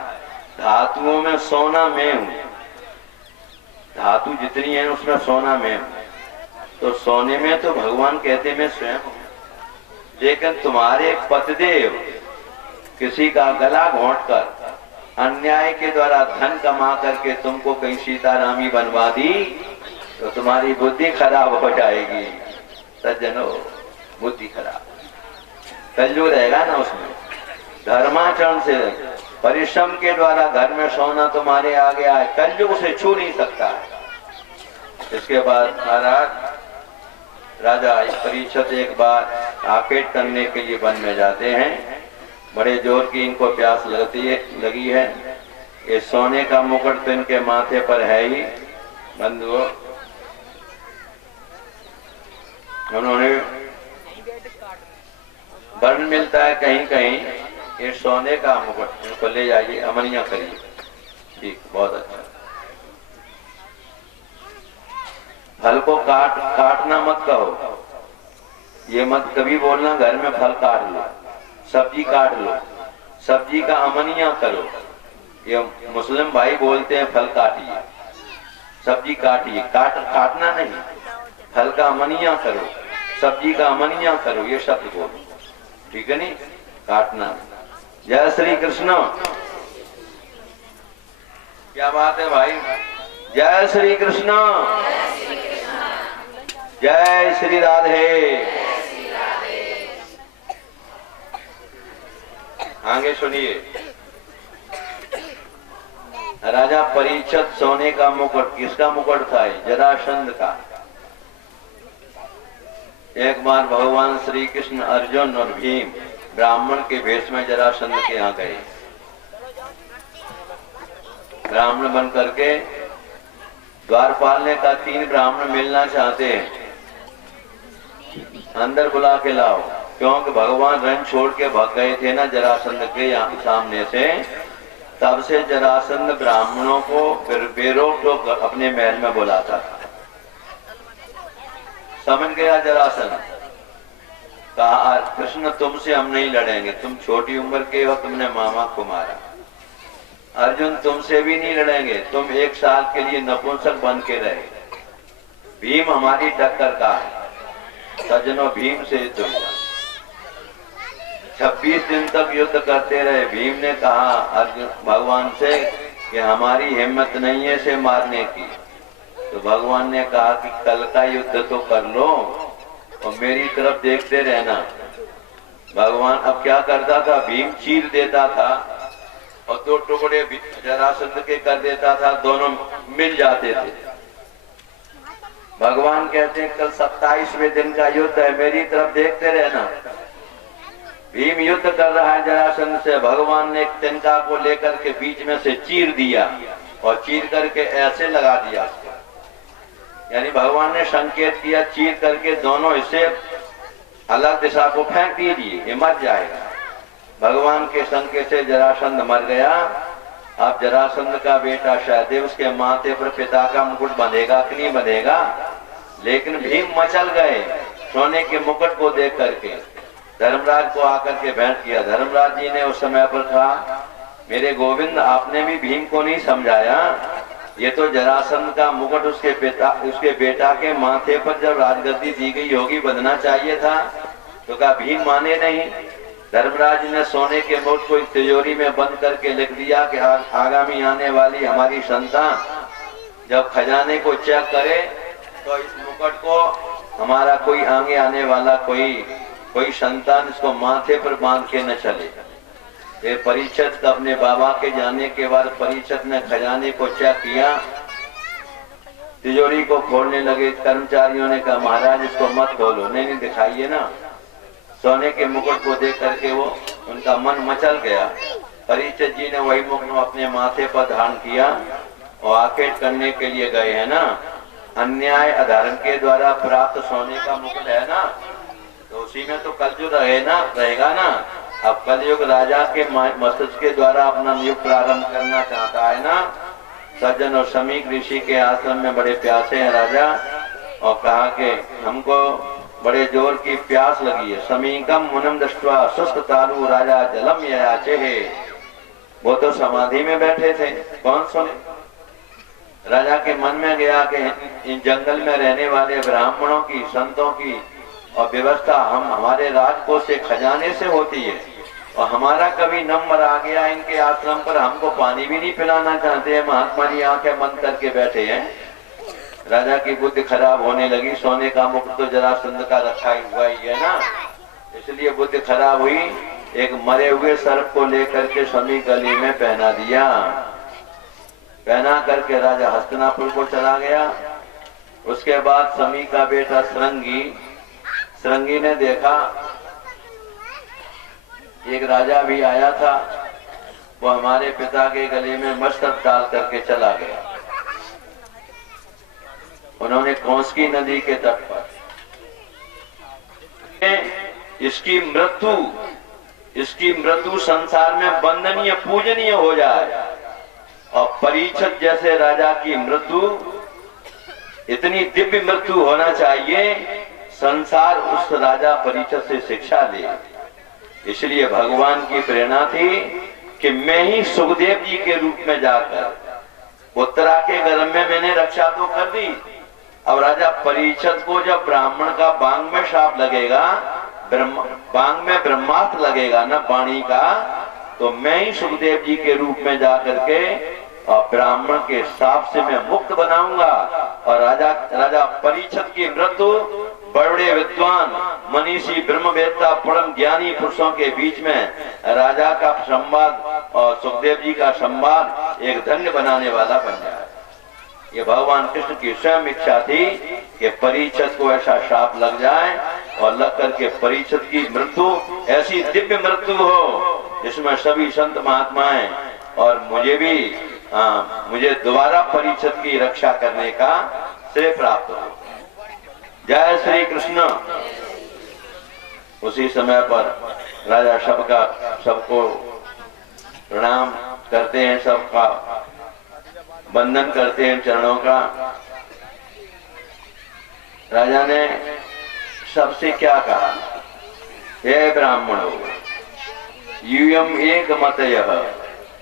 धातुओं में सोना मैं हूं, धातु जितनी है उसमें सोना मैं हूं। तो सोने में तो भगवान कहते मैं स्वयं हूं, लेकिन तुम्हारे पतिदेव किसी का गला घोंटकर अन्याय के द्वारा धन कमा करके तुमको कहीं सीतारामी बनवा दी तो तुम्हारी बुद्धि खराब हो जाएगी। सज्जनों, बुद्धि खराब, कलयुग रहेगा ना उसमें। धर्माचरण से परिश्रम के द्वारा घर में सोना तुम्हारे आ गया है, कलयुग उसे छू नहीं सकता है। इसके बाद महाराज राजा परीक्षित एक बार आकेट करने के लिए वन में जाते हैं। बड़े जोर की इनको प्यास लगी है। ये सोने का मुकुट तो इनके माथे पर है ही। बंधुओं, उन्होंने वर्ण मिलता है कहीं कहीं, ये सोने का मुकुट इनको ले जाइए, अमनिया करिए। ठीक, बहुत अच्छा। फल को काटना मत कहो, ये मत कभी बोलना घर में फल काट लो, सब्जी काट लो, सब्जी का अमनिया करो। ये मुस्लिम भाई बोलते हैं फल काटिए, सब्जी काटिए, काटना नहीं, फल का अमनिया करो, सब्जी का अमनिया करो, ये शब्द बोलो, ठीक है नहीं, काटना। जय श्री कृष्ण। क्या बात है भाई, जय श्री कृष्ण, जय श्री राधे। आगे सुनिए। राजा परीक्षित सोने का मुकुट, किसका मुकुट था? जरासंध का। एक बार भगवान श्री कृष्ण, अर्जुन और भीम ब्राह्मण के भेष में जरासंध के यहाँ गए। ब्राह्मण बन करके द्वारपाल ने कहा 3 ब्राह्मण मिलना चाहते हैं, अंदर बुला के लाओ, क्योंकि भगवान रण छोड़ के भाग गए थे ना जरासंध के सामने से। तब से जरासंध ब्राह्मणों को फिर बेरोक टोक अपने महल में बुलाता था। समझ गया जरासंध, कहा कृष्ण तुमसे हम नहीं लड़ेंगे, तुम छोटी उम्र के हो, तुमने मामा को मारा। अर्जुन तुमसे भी नहीं लड़ेंगे, तुम 1 साल के लिए नपुंसक बन के रहे। भीम हमारी टक्कर का है, सज्जनों भीम से युद्ध हुआ। 26 दिन तक युद्ध करते रहे। भीम ने कहा अर्जुन भगवान से कि हमारी हिम्मत नहीं है इसे मारने की। तो भगवान ने कहा कि कल का युद्ध तो कर लो और मेरी तरफ देखते रहना। भगवान अब क्या करता था, भीम चीर देता था और 2 टुकड़े जरासंध के कर देता था, दोनों मिल जाते थे। भगवान कहते हैं कल 27वें दिन का युद्ध है, मेरी तरफ देखते रहना। भीम युद्ध कर रहा है जरासंध से, भगवान ने एक तिनका को लेकर के बीच में से चीर दिया और चीर करके ऐसे लगा दिया उसको। यानी भगवान ने संकेत किया चीर करके दोनों हिस्से अलग दिशा को फेंक दीजिए, ये मर जाएगा। भगवान के संकेत से जरासंध मर गया। अब जरासंध का बेटा सहदेव उसके माथे पर पिता का मुकुट बंधेगा कि नहीं बंधेगा। लेकिन भीम मचल गए सोने के मुकुट को देख करके। धर्मराज को आकर के भेंट किया। धर्मराज जी ने उस समय पर कहा मेरे गोविंद आपने भी भीम को नहीं समझाया, ये तो जरासंध का मुकुट उसके बेटा के माथे पर जब राजगद्दी दी गई होगी बंधना चाहिए था। तो कहा भीम माने नहीं। धर्मराज ने सोने के मुकुट को एक तिजोरी में बंद करके लिख दिया कि आगामी आने वाली हमारी संतान जब खजाने को चेक करे तो इस मुकुट को हमारा कोई आगे आने वाला कोई संतान इसको माथे पर बांध के न चले। ये परीक्षित अपने बाबा के जाने के बाद परीक्षित ने खजाने को चेक किया, तिजोरी को खोलने लगे। कर्मचारियों ने कहा महाराज इसको मत खोलो। नहीं दिखाइए ना। सोने के मुकुट को देख करके वो उनका मन मचल गया। परीक्षित जी ने वही मुकुट अपने माथे पर धारण किया और आखेट करने के लिए गए हैं ना। अन्याय अधर्म के द्वारा प्राप्त सोने का मुकुट है ना, तो उसी में तो कलयुग रहेगा ना। अब कलयुग राजा के मस्तिष्क के द्वारा अपना युग प्रारंभ करना चाहता है ना। सज्जन और समीक ऋषि के आश्रम में बड़े प्यासे हैं राजा, और कहा कि हमको बड़े जोर की प्यास लगी है। समीकम मुनम दृष्ट्वा शुष्क तालु राजा जलम याचे है। वो तो समाधि में बैठे थे, कौन सुने। राजा के मन में गया कि इन जंगल में रहने वाले ब्राह्मणों की संतों की और व्यवस्था हमारे राजकोष से खजाने से होती है, और हमारा कभी नंबर आ गया इनके आश्रम पर, हमको पानी भी नहीं पिलाना चाहते हैं। महात्मा जी आंखें बंद करके बैठे हैं। राजा की बुद्धि खराब होने लगी। सोने का मुकुट तो जरासंध का रखा हुआ ही है ना, इसलिए बुद्धि खराब हुई। एक मरे हुए सर्प को लेकर के समी गली में पहना दिया। पहना करके राजा हस्तिनापुर को चला गया। उसके बाद समी का बेटा श्रृंगी ने देखा एक राजा भी आया था, वो हमारे पिता के गले में मस्तक डाल करके चला गया। उन्होंने कौंसकी नदी के तट पर इसकी मृत्यु संसार में वंदनीय पूजनीय हो जाए, और परीक्षित जैसे राजा की मृत्यु इतनी दिव्य मृत्यु होना चाहिए, संसार उस राजा परीक्षित से शिक्षा ले। इसलिए भगवान की प्रेरणा थी कि मैं ही सुखदेव जी के रूप में जाकर उत्तरा के गर्भ में मैंने रक्षा तो कर दी। अब राजा परीक्षित को जब ब्राह्मण का बांग में शाप लगेगा, बांग में ब्रह्मास्त्र लगेगा न वाणी का, तो मैं ही सुखदेव जी के रूप में जाकर के और ब्राह्मण के शाप से मैं मुक्त बनाऊंगा। और राजा परीक्षित की मृत्यु बड़े विद्वान मनीषी ब्रह्मवेत्ता परम ज्ञानी पुरुषों के बीच में राजा का संवाद और सुखदेव जी का संवाद एक धन्य बनाने वाला बन जाए। ये भगवान कृष्ण की स्वयं इच्छा थी कि परीक्षित को ऐसा शाप लग जाए और लग करके परीक्षित की मृत्यु ऐसी दिव्य मृत्यु हो जिसमें सभी संत महात्माएं और मुझे दोबारा परीक्षित की रक्षा करने का श्रेय प्राप्त हो। जय श्री कृष्ण। उसी समय पर राजा सबको प्रणाम करते हैं, सबका वंदन करते हैं चरणों का। राजा ने सबसे क्या कहा, हे ब्राह्मणों, यूयम एक मत यह,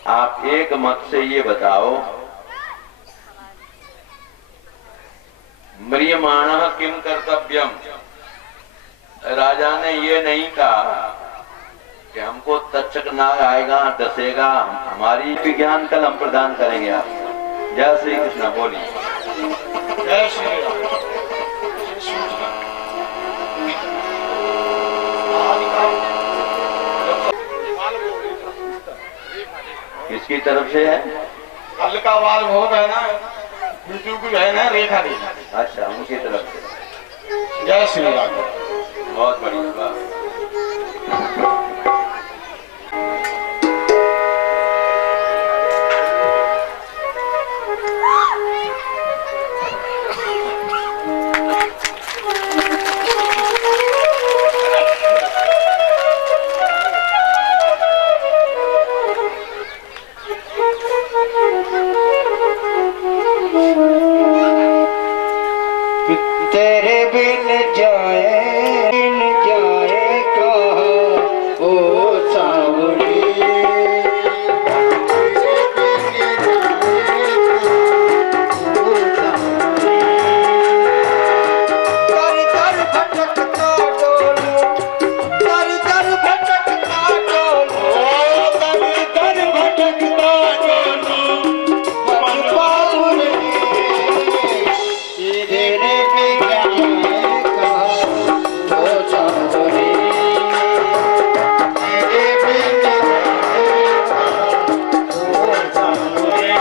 आप एक मत से ये बताओ, म्रियमाणः किम कर्तव्यम, राजा ने ये नहीं कहा कि हमको तक्षक नाग आएगा डसेगा, हमारी विज्ञान कल हम प्रदान करेंगे आप। जय श्री कृष्ण। बोलिए जय श्री राम। किसकी तरफ से है? हल्का वाल भोग है ना, बिल्कुल भी है ना, रेखा रेखा। अच्छा, उनकी तरफ से। जय श्री राम। बहुत बढ़िया बात। तेरे बिन जाए कहाँ ओ सावरी। दर दर भटकता डोलू, दर दर भटकता डोलू, दर दर भटकता डोलू मन बाबुल तेरे बिन जाए कहाँ ओ सावरी। तेरे बिन जाए कहाँ ओ सावरी।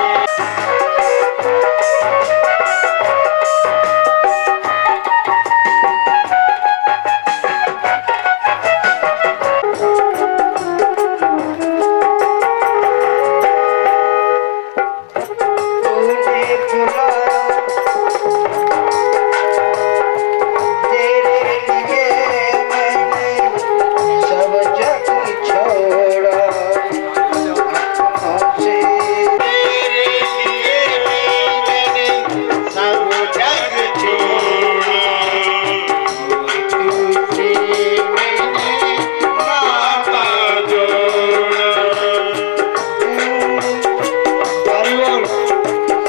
तूने बुलाया तेरे लिए मैंने सब जग छोड़ा। हमसे तेरे लिए मैंने सब जग छोड़ा। तुझसे मैंने नाता जोड़ा।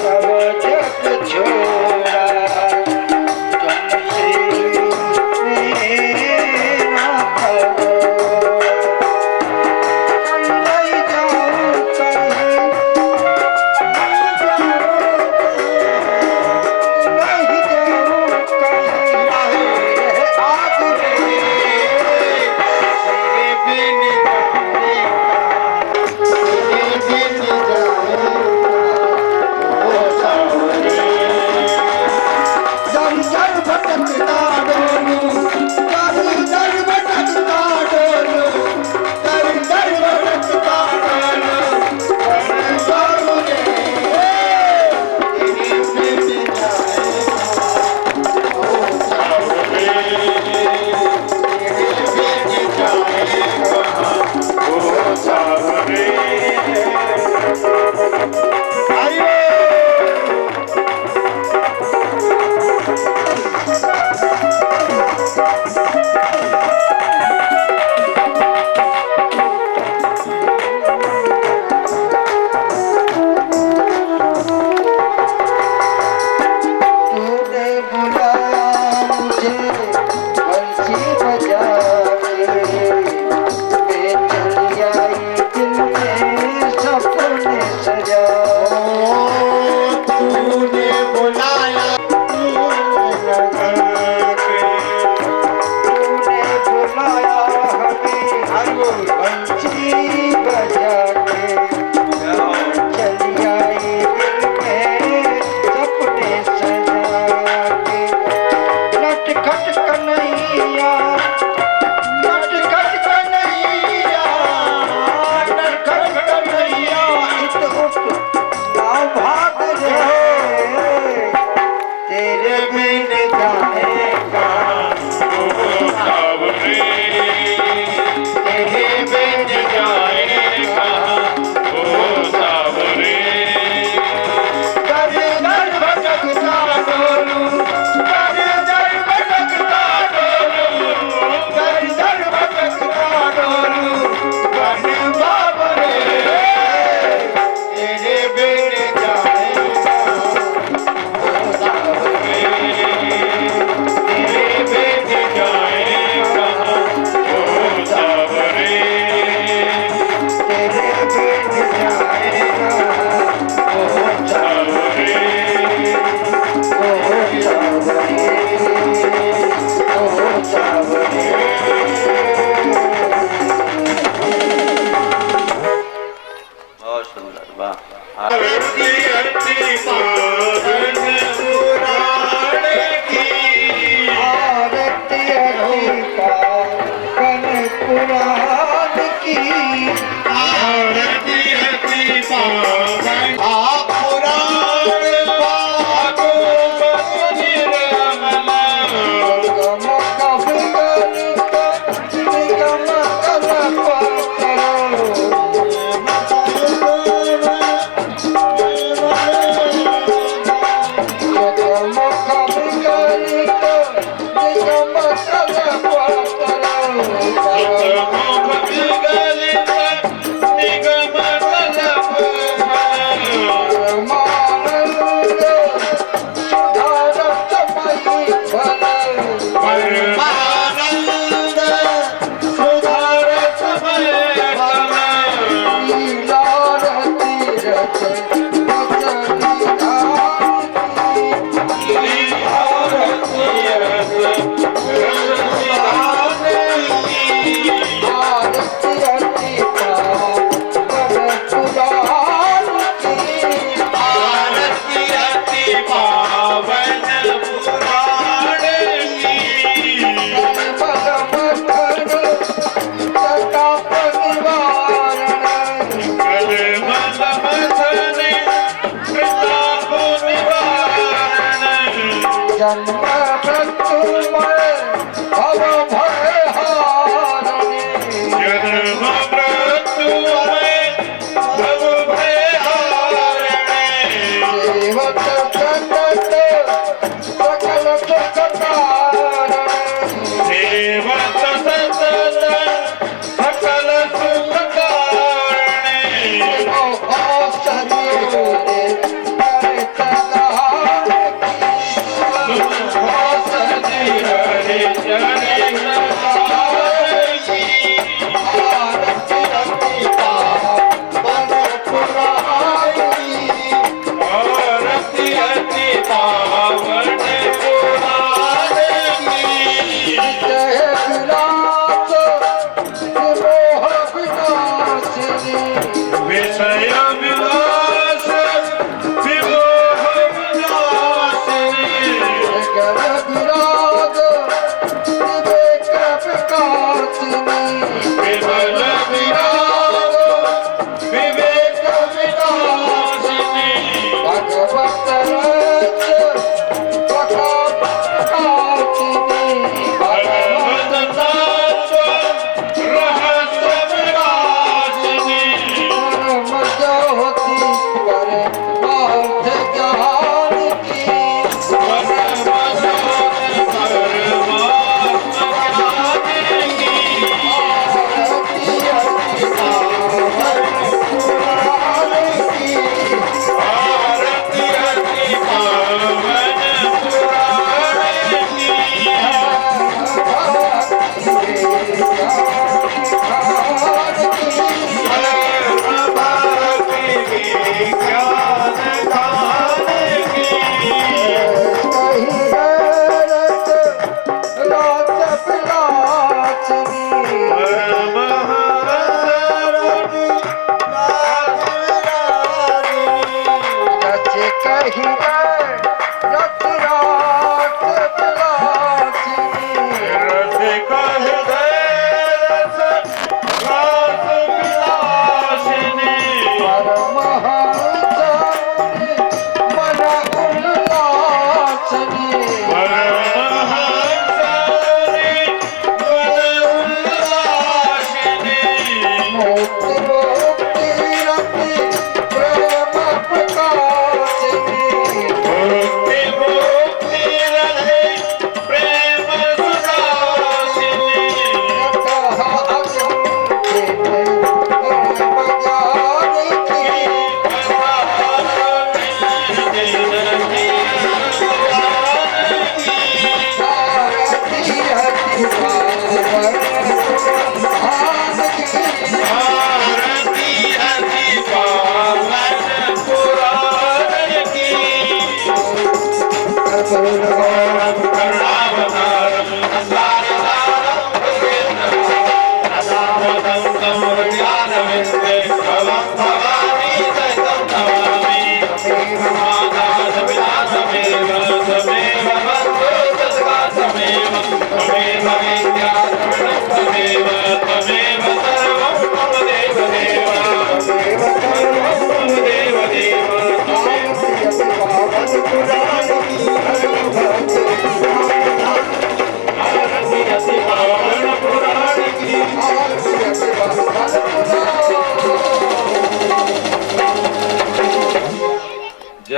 सब जग छोड़ा। तुमसे मेरा खबर नहीं जाऊं कहीं, नहीं जाऊं कहीं आग में। तेरे बिन जाने तेरे बिन जाने ओ सावरी। दर दर भटकता डोलू, दर दर भटकता डोलू, दर दर भटकता डोलू मन बाबुले। तेरे बिन जाए ओ सावरी। तेरे बिन जाए कहाँ ओ सावरे। आयो। तूने बुलाया मुझे बंसी बजा के, मैं चली आई दिल में सपने सजा। तूने बुलाया तूने बुलाया हमें बंसी बजा के, चली आई दिल में सपने सजा के। नटखट कन्हैया, नटखट कन्हैया, नटखट कन्हैया, इत उठ ना भाग रे। तेरे बिन जाएगा ओ सावरे। तेरे बिन जाए आरती हसी पावन आ पुराण पागो निर्मला गम कभी गम कल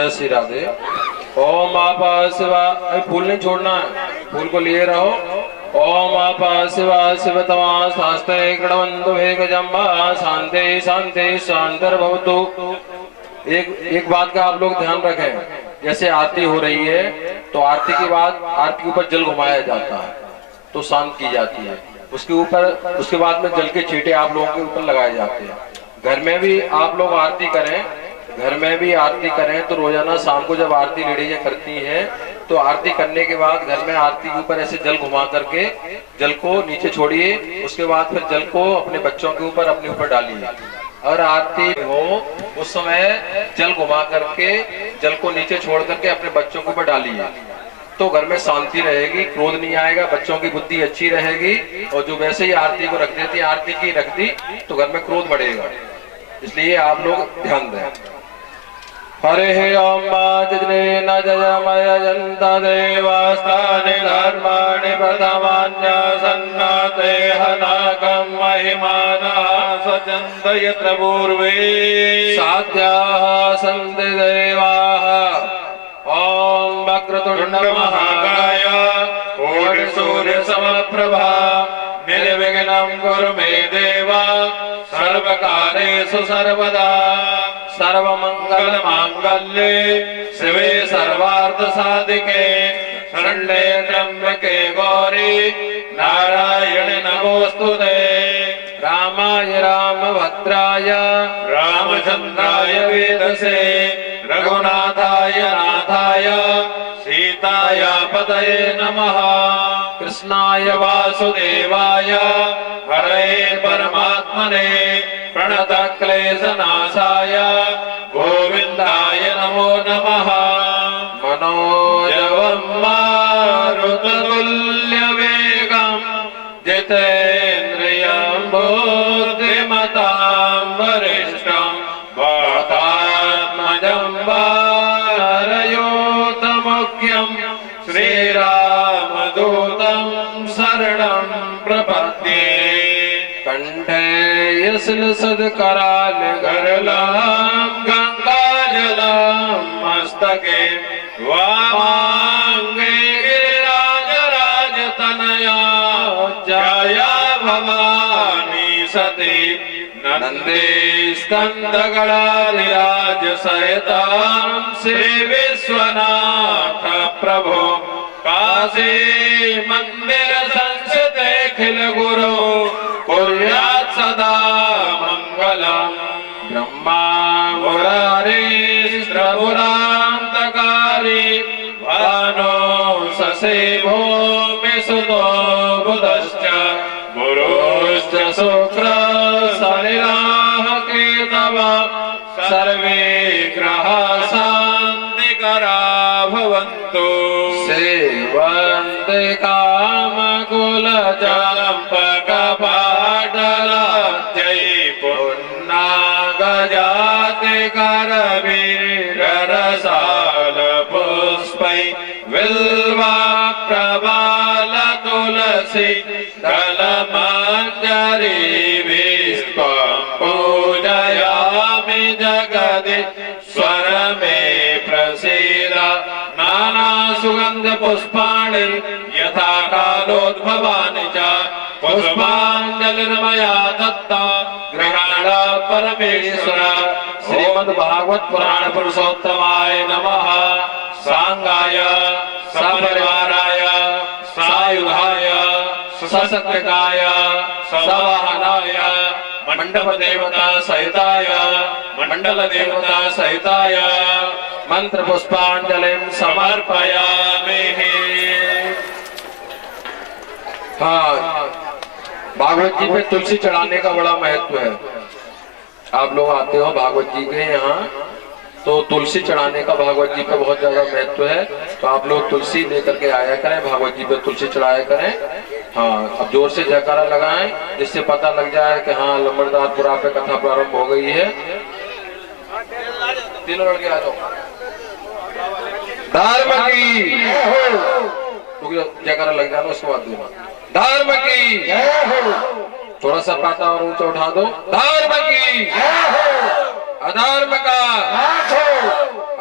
जय श्री राधे। ओम आपा शिवा, फूल नहीं छोड़ना है, फूल को लिए रहो। ओम आपा शिवा शिव तमा शास्त्रे गणवंतु भेगजम्बा शांति शांति शांतिर्भवतु। एक बात का आप लोग ध्यान रखें, जैसे आरती हो रही है तो आरती के बाद आरती के ऊपर जल घुमाया जाता है तो शांत की जाती है। उसके बाद में जल के छींटे आप लोगों के ऊपर लगाए जाते हैं। घर में भी आप लोग आरती करें, घर में भी आरती करें तो रोजाना शाम को जब आरती लेडीजें करती हैं तो आरती करने के बाद घर में आरती के ऊपर ऐसे जल घुमा करके जल को नीचे छोड़िए। उसके बाद फिर जल को अपने बच्चों के ऊपर अपने ऊपर डालिए। और आरती हो उस समय जल घुमा करके जल को नीचे छोड़ करके अपने बच्चों के ऊपर डालिए तो घर में शांति रहेगी, क्रोध नहीं आएगा, बच्चों की बुद्धि अच्छी रहेगी। और जो वैसे ही आरती को रख देती, आरती की रख दी तो घर में क्रोध बढ़ेगा, इसलिए आप लोग ध्यान दें। हरे ओम जिने न जयमय जंत देवास्तानि धर्माणि प्रथमान्य सन्नाते हनाकं महिमानः सचन्त यत्र पूर्वे साध्याः सन्ति देवाः। ओम वक्रतुंड महाकाय कोटि सूर्य समप्रभा निर्विघ्नं कुरु मे देव सर्वकार्येषु सर्वदा। सर्वमंगल मांगल्ये शिवे सर्वार्थ साधिके शरण्ये त्र्यंबके गौरी नारायण नमोस्तुते। रामाय रामभद्राय रामचंद्राय वेदसे रघुनाथाय नाथाय सीताय पतये नमः। कृष्णाय वासुदेवाय हरे परमात्मने प्रणत क्लेशनाशाय गोविंदाय नमो नमः। मनोजवं मारुततुल्यवेगं जितेन्द्रियं बुद्धिमतां वरिष्ठं वातात्मजं वानरयूथमुख्यं श्रीरामदूतं शरणं प्रपद्ये। कंठे सदकराल गरलाम गंगाजलम मस्तके वामांगे गिरिराज राजतनया जया भवानी सती नंदे स्कंदगणाधिराज सहितां श्री विश्वनाथ प्रभु काशी मंदिर संस्थिते खिल गुरु कुर्यात् सदा मंगलम्। ब्रह्मा मुरारी त्रिपुरान्तकारी भानो शशि भूमि सुतो बुधश्च गुरुश्च शुक्र शनिराह केतव सर्वे ग्रहा शान्तिकरा भवन्तु। सेवन्ते कामकुलजं करवीररसाल पुष्पै विल्वा प्रबाल तुलसी दलमञ्जरी विष्पं पूजयामि जगदीश्वर मे प्रसीद। नाना सुगंध पुष्पाणि यथा कालोद्भवानि च पुष्पाञ्जलिर्मया दत्ता ग्रहण परमेश्वर। श्रीमद् भागवत पुराण पुरुषोत्तमाय नमः। सांगाय सपरिवाराय सायुधाय सशस्त्रकाय सवाहनाय मंडप देवता सहिताय मंडल देवता सहिताय मंत्र पुष्पांजलिं समर्पयामि। हाँ, भागवत जी पे तुलसी चढ़ाने का बड़ा महत्व है। आप लोग आते हो भागवत जी के यहाँ तो तुलसी चढ़ाने का भागवत जी पे बहुत ज्यादा महत्व है। तो आप लोग तुलसी लेकर के आया करें, भागवत जी पे तुलसी चढ़ाया करें। हाँ, अब जोर से जयकारा लगाएं जिससे पता लग जाए कि हाँ लंबरदारपुरा पे कथा प्रारंभ हो गई है। तीनों लड़के आ जाओ। धर्म की जयकारा लग जाना, उसके बाद दूंगा। धर्म की थोड़ा सा पाटा और ऊंचा उठा दो। धर्म की अधर्म का नाश हो,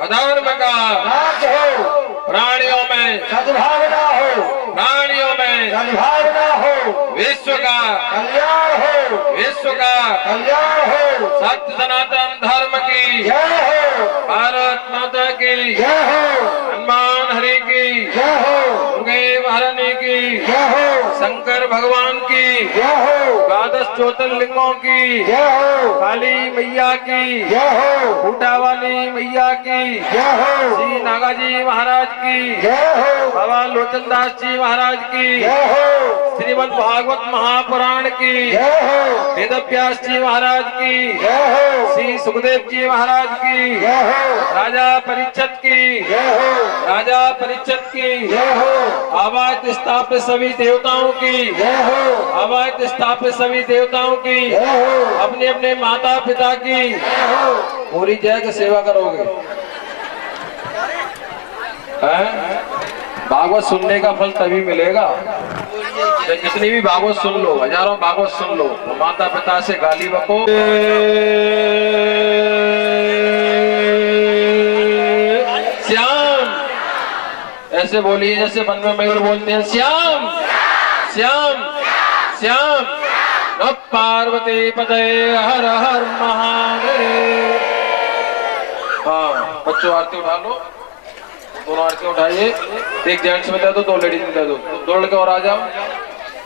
अधर्म का नाश हो, प्राणियों में सद्भावना हो, प्राणियों में सद्भावना हो, विश्व का कल्याण हो, विश्व का कल्याण हो, सत्य सनातन धर्म की जय हो, भारत माता की जय हो, हनुमान हरि की जय हो, दुर्गे महारानी की जय हो, शंकर भगवान की जय हो, द्वादश ज्योतिर्लिंगों की जय हो, काली मैया की जय हो, फूटा वाली मैया की जय हो, श्री नागाजी महाराज की जय हो, बाबा लोचनदास जी महाराज की जय हो, श्रीमद् भागवत महापुराण की जय हो, वेद व्यास जी महाराज की जय हो, श्री सुखदेव जी महाराज की जय हो, राजा परीक्षित की जय हो, राजा परीक्षित की जय हो, आवाज स्थापित सभी देवताओं की जय हो, आवाज स्थापित सभी देवताओं की जय हो, अपने अपने माता पिता की जय हो, पूरी जय की सेवा करोगे हैं? भागवत सुनने का फल तभी मिलेगा जब कितनी भी भागवत सुन लो, हजारों भागवत सुन लो, तो माता पिता से गाली बको। श्याम ऐसे बोलिए जैसे वन में मयूर बोलते हैं, श्याम श्याम श्याम। नमः पार्वती पते हर हर महादेव। हाँ बच्चों आरती उठा लो, दोनों आरती उठाइए, एक जेंट्स में दे दो, दो लेडीज में दे दो, दो लड़के और आ जाओ।